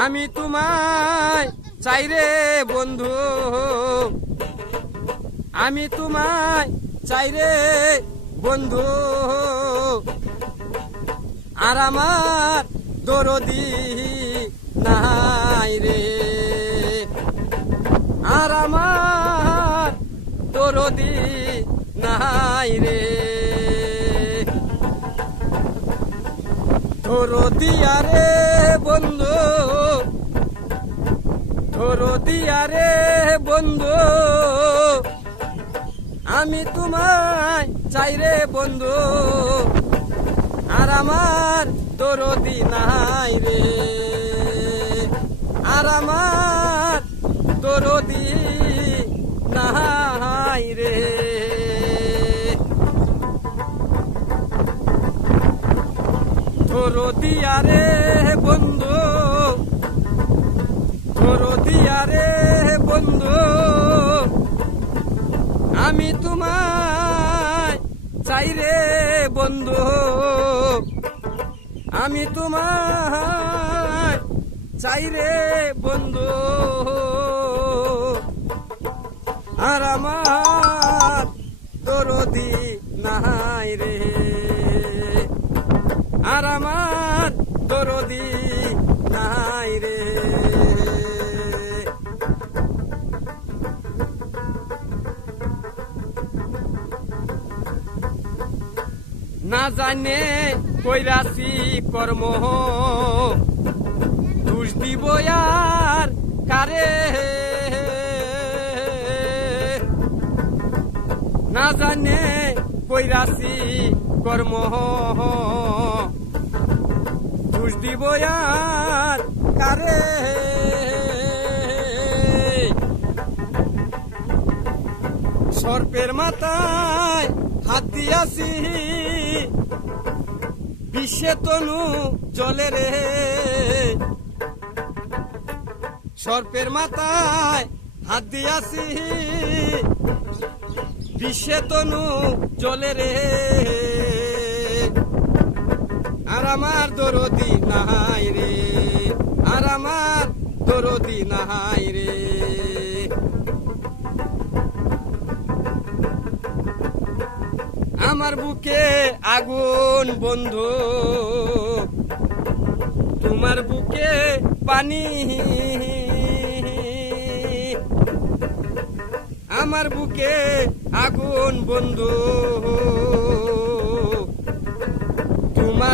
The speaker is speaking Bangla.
আমি তোমায় চাই রে বন্ধু, আমি তোমায় চাই রে বন্ধু, আর আমার দরদি নাই রে, আর আমার দরদি নাই রে। দরদিয়া রে বন্ধু, দরদিয়া রে বন্ধু, আমি তোমায় চাই রে বন্ধু, আর আমার দরদি নাই রে, আর আমার দরদি নাই রে। দরদিয়া রে বন্ধু, দরদিয়া রে বন্ধু, আমি তোমায় চাই রে বন্ধু, আমি তোমায় চাই রে বন্ধু, আর আমার দরদি নাই রে, আর আমার দরদি নাই রে। না জানে কইরাছি কর্ম, দোষ দিব আর কারে, না জানে কইরাছি কর্ম, দোষ দিব আর কারে। সর্পের মাথায় হাত দিয়াছি, বিশ্বে তনু জলে রে, সর্পের মাথায় হাত দিয়াছি, বিশ্বে তনু জলে রে, আর আমার দরদি নাই রে, আর আমার দরদি নাই রে। আমার বুকে আগুন বন্ধু, তোমার বুকে পানি, আমার বুকে আগুন বন্ধু,